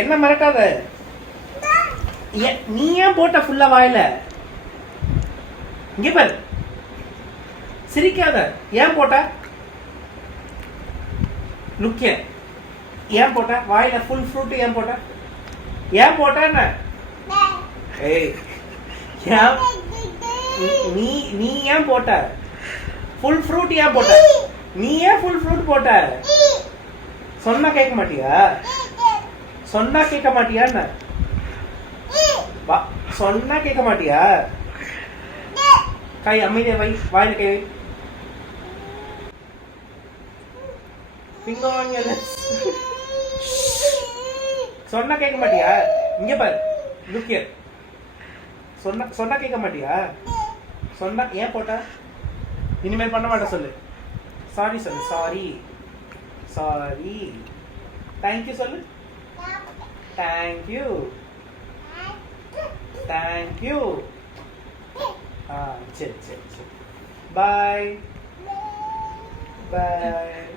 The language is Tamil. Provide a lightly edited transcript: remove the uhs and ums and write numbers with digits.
என்ன மறக்காத. நீ ஏன் போட்ட ஃபுல்லா வாயில? இங்க பாரு, சிரிக்காத. ஏன் போட்ட? லுக்கிய ஏன் போட்ட? வாயில ஃபுல் ஃப்ரூட் ஏன் போட்ட? ஏன் போட்ட? ஏய், நீ ஏன் போட்ட? ஃபுல் ஃப்ரூட் ஏன் போட்ட? நீ ஏன் ஃபுல் ஃப்ரூட் போட்ட? சொன்னா கேட்க மாட்டியா? சொன்னா கேட்க மாட்டியா? சொன்னா கேட்க மாட்டியா? கை அமைதியா வை, வாயில கை வை. Finger on your lips. சொன்னா கேட்க மாட்டியா? இங்க பாரு, look here. சொன்னா கேட்க மாட்டியா? சொன்னா ஏன் போட்ட? இனிமேல் பண்ண மாட்டேன் சொல்லு. சாரி சொல்லு. Sorry sorry. தேங்க்யூ சொல்லு. Thank you thank you. சரி சரி சரி. பாய் பாய்.